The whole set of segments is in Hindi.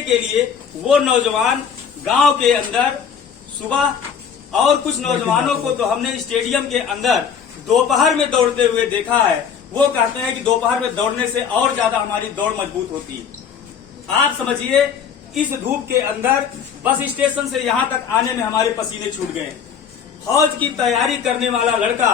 करने के लिए वो नौजवान गांव के अंदर सुबह और कुछ नौजवानों को तो हमने स्टेडियम के अंदर दोपहर में दौड़ते हुए देखा है। वो कहते हैं कि दोपहर में दौड़ने से और ज्यादा हमारी दौड़ मजबूत होती है। आप समझिए इस धूप के अंदर बस स्टेशन से यहाँ तक आने में हमारे पसीने छूट गए। फौज की तैयारी करने वाला लड़का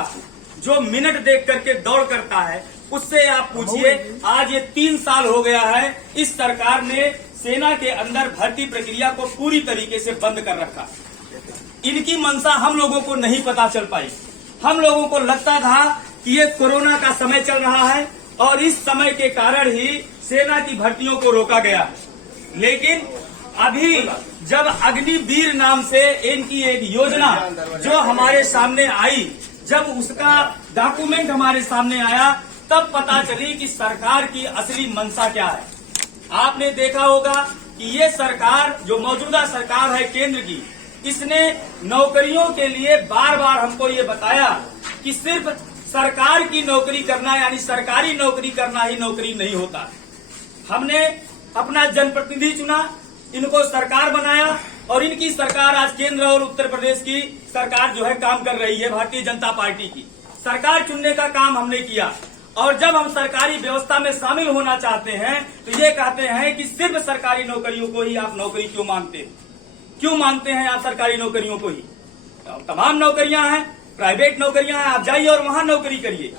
जो मिनट देख करके दौड़ करता है, उससे आप पूछिए। आज ये 3 साल हो गया है, इस सरकार ने सेना के अंदर भर्ती प्रक्रिया को पूरी तरीके से बंद कर रखा। इनकी मंशा हम लोगों को नहीं पता चल पाई। हम लोगों को लगता था कि ये कोरोना का समय चल रहा है और इस समय के कारण ही सेना की भर्तियों को रोका गया। लेकिन अभी जब अग्निवीर नाम से इनकी एक योजना जो हमारे सामने आई, जब उसका डॉक्यूमेंट हमारे सामने आया, तब पता चली कि सरकार की असली मंशा क्या है। आपने देखा होगा कि ये सरकार जो मौजूदा सरकार है केंद्र की, इसने नौकरियों के लिए बार बार हमको ये बताया कि सिर्फ सरकार की नौकरी करना यानी सरकारी नौकरी करना ही नौकरी नहीं होता। हमने अपना जनप्रतिनिधि चुना, इनको सरकार बनाया और इनकी सरकार आज केंद्र और उत्तर प्रदेश की सरकार जो है काम कर रही है। भारतीय जनता पार्टी की सरकार चुनने का काम हमने किया और जब हम सरकारी व्यवस्था में शामिल होना चाहते हैं तो ये कहते हैं कि सिर्फ सरकारी नौकरियों को ही आप नौकरी क्यों मानते हैं? क्यों मानते हैं आप सरकारी नौकरियों को ही? तमाम नौकरियां हैं, प्राइवेट नौकरियां हैं, आप जाइए और वहां नौकरी करिए।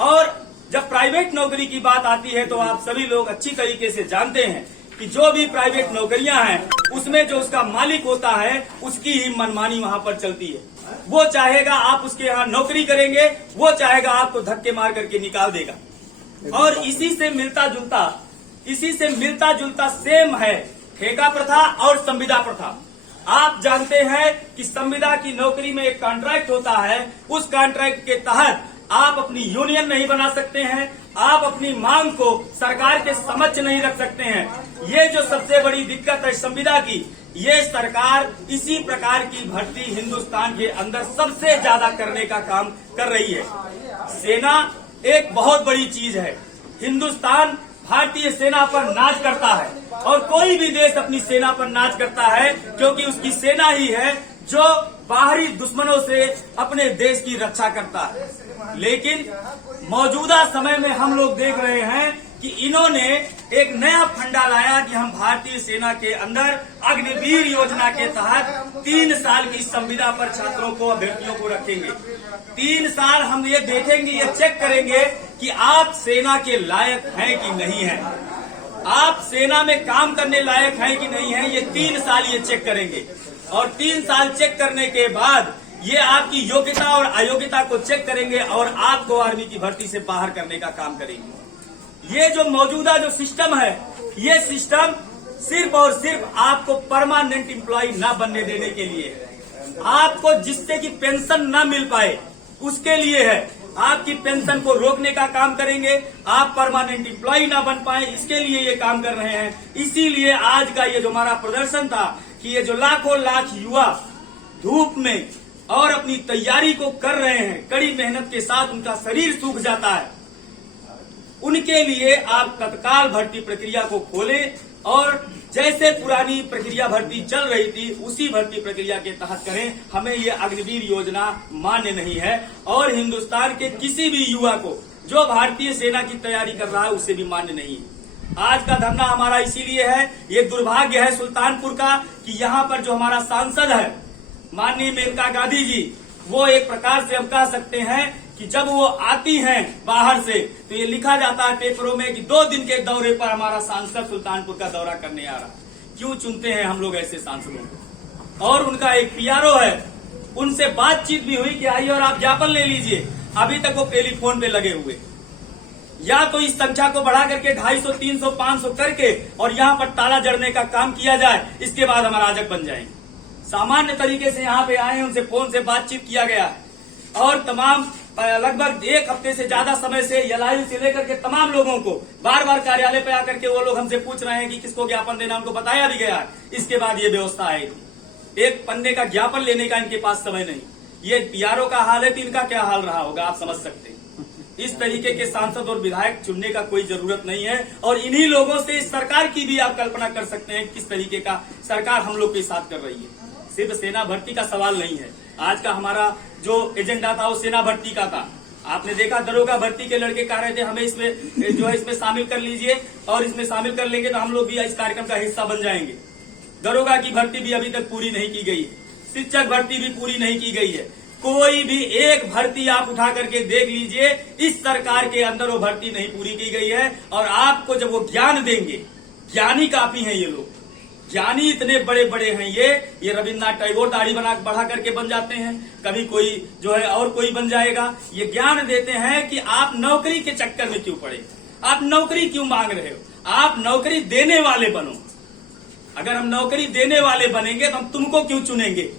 और जब प्राइवेट नौकरी की बात आती है तो आप सभी लोग अच्छी तरीके से जानते हैं कि जो भी प्राइवेट नौकरियां हैं उसमें जो उसका मालिक होता है उसकी ही मनमानी वहां पर चलती है। वो चाहेगा आप उसके यहाँ नौकरी करेंगे, वो चाहेगा आपको धक्के मार करके निकाल देगा। और इसी से मिलता जुलता सेम है ठेका प्रथा और संविदा प्रथा। आप जानते हैं कि संविदा की नौकरी में एक कॉन्ट्रैक्ट होता है, उस कॉन्ट्रैक्ट के तहत आप अपनी यूनियन नहीं बना सकते हैं, आप अपनी मांग को सरकार के समक्ष नहीं रख सकते हैं। ये जो सबसे बड़ी दिक्कत है संविदा की, ये सरकार इसी प्रकार की भर्ती हिंदुस्तान के अंदर सबसे ज्यादा करने का काम कर रही है। सेना एक बहुत बड़ी चीज है। हिंदुस्तान भारतीय सेना पर नाच करता है और कोई भी देश अपनी सेना पर नाच करता है क्योंकि उसकी सेना ही है जो बाहरी दुश्मनों से अपने देश की रक्षा करता है। लेकिन मौजूदा समय में हम लोग देख रहे हैं कि इन्होंने एक नया फंडा लाया कि हम भारतीय सेना के अंदर अग्निवीर योजना के तहत 3 साल की संविदा पर छात्रों को, अभ्यर्थियों को रखेंगे। 3 साल हम ये देखेंगे, ये चेक करेंगे कि आप सेना के लायक हैं कि नहीं हैं, आप सेना में काम करने लायक हैं कि नहीं हैं। ये 3 साल ये चेक करेंगे और 3 साल चेक करने के बाद ये आपकी योग्यता और अयोग्यता को चेक करेंगे और आपको आर्मी की भर्ती से बाहर करने का काम करेंगे। ये जो मौजूदा जो सिस्टम है, ये सिस्टम सिर्फ और सिर्फ आपको परमानेंट एम्प्लॉय ना बनने देने के लिए है। आपको जिससे कि पेंशन ना मिल पाए उसके लिए है। आपकी पेंशन को रोकने का काम करेंगे, आप परमानेंट एम्प्लॉय ना बन पाए, इसके लिए ये काम कर रहे हैं। इसीलिए आज का ये जो हमारा प्रदर्शन था कि ये जो लाखों लाख युवा धूप में और अपनी तैयारी को कर रहे हैं, कड़ी मेहनत के साथ उनका शरीर सूख जाता है, उनके लिए आप तत्काल भर्ती प्रक्रिया को खोलें और जैसे पुरानी प्रक्रिया भर्ती चल रही थी उसी भर्ती प्रक्रिया के तहत करें। हमें ये अग्निवीर योजना मान्य नहीं है और हिंदुस्तान के किसी भी युवा को जो भारतीय सेना की तैयारी कर रहा है उसे भी मान्य नहीं है। आज का धरना हमारा इसीलिए है, ये दुर्भाग्य है सुल्तानपुर का कि यहाँ पर जो हमारा सांसद है माननीय मेनका गांधी जी, वो एक प्रकार से हम कह सकते हैं कि जब वो आती हैं बाहर से तो ये लिखा जाता है पेपरों में कि 2 दिन के दौरे पर हमारा सांसद सुल्तानपुर का दौरा करने आ रहा। क्यों चुनते हैं हम लोग ऐसे सांसदों को? और उनका एक पीआरओ है, उनसे बातचीत भी हुई कि आइए और आप ज्ञापन ले लीजिए। अभी तक वो टेलीफोन पे लगे हुए। या तो इस संख्या को बढ़ा करके 250, 300, 500 करके और यहाँ पर ताला जड़ने का काम किया जाए, इसके बाद हम अराजक बन जाएंगे। सामान्य तरीके से यहाँ पे आए, उनसे फोन से बातचीत किया गया है और तमाम लगभग 1 हफ्ते से ज्यादा समय से एलआईयू से लेकर के तमाम लोगों को बार बार कार्यालय पे आकर के वो लोग हमसे पूछ रहे हैं कि किसको ज्ञापन देना, उनको बताया भी गया है। इसके बाद ये व्यवस्था आएगी। एक पन्ने का ज्ञापन लेने का इनके पास समय नहीं। ये पीआरओ का हाल है तो इनका क्या हाल रहा होगा आप समझ सकते हैं। इस तरीके के सांसद और विधायक चुनने का कोई जरूरत नहीं है। और इन्हीं लोगों से इस सरकार की भी आप कल्पना कर सकते हैं किस तरीके का सरकार हम लोग के साथ कर रही है। सिर्फ सेना भर्ती का सवाल नहीं है, आज का हमारा जो एजेंडा था वो सेना भर्ती का था। आपने देखा दरोगा भर्ती के लड़के कह रहे थे हमें इसमें जो है इसमें शामिल कर लीजिए, और इसमें शामिल कर लेंगे तो हम लोग भी इस कार्यक्रम का हिस्सा बन जाएंगे। दरोगा की भर्ती भी अभी तक पूरी नहीं की गई है, शिक्षक भर्ती भी पूरी नहीं की गई है। कोई भी एक भर्ती आप उठा करके देख लीजिए, इस सरकार के अंदर वो भर्ती नहीं पूरी की गई है। और आपको जब वो ज्ञान देंगे, ज्ञानी काफी हैं ये लोग, ज्ञानी इतने बड़े बड़े हैं ये रविन्द्रनाथ टैगोर दाढ़ी बढ़ा करके बन जाते हैं, कभी कोई जो है और कोई बन जाएगा। ये ज्ञान देते हैं कि आप नौकरी के चक्कर में क्यों पड़े, आप नौकरी क्यों मांग रहे हो, आप नौकरी देने वाले बनो। अगर हम नौकरी देने वाले बनेंगे तो हम तुमको क्यों चुनेंगे,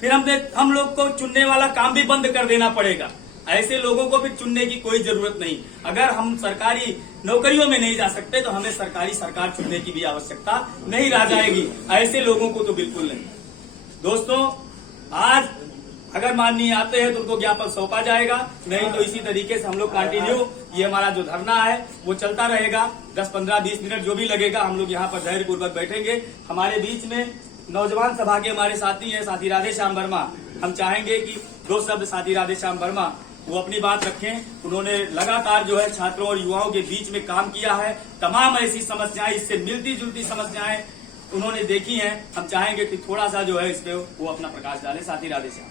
फिर हम लोग को चुनने वाला काम भी बंद कर देना पड़ेगा। ऐसे लोगों को फिर चुनने की कोई जरूरत नहीं। अगर हम सरकारी नौकरियों में नहीं जा सकते तो हमें सरकारी सरकार चुनने की भी आवश्यकता नहीं रह जाएगी। ऐसे लोगों को तो बिल्कुल नहीं। दोस्तों, आज अगर माननीय आते हैं तो उनको ज्ञापन सौंपा जाएगा, नहीं तो इसी तरीके से हम लोग कंटिन्यू ये हमारा जो धरना है वो चलता रहेगा। 10, 15, 20 मिनट जो भी लगेगा हम लोग यहाँ पर धैर्य पूर्वक बैठेंगे। हमारे बीच में नौजवान सभा के हमारे साथी हैं, साथी राधेश्याम वर्मा। हम चाहेंगे कि 2 शब्द साथी राधेश्याम वर्मा वो अपनी बात रखें। उन्होंने लगातार जो है छात्रों और युवाओं के बीच में काम किया है, तमाम ऐसी समस्याएं, इससे मिलती जुलती समस्याएं उन्होंने देखी हैं। हम चाहेंगे कि थोड़ा सा जो है इस पे वो अपना प्रकाश डालें। साथी राधेश्याम।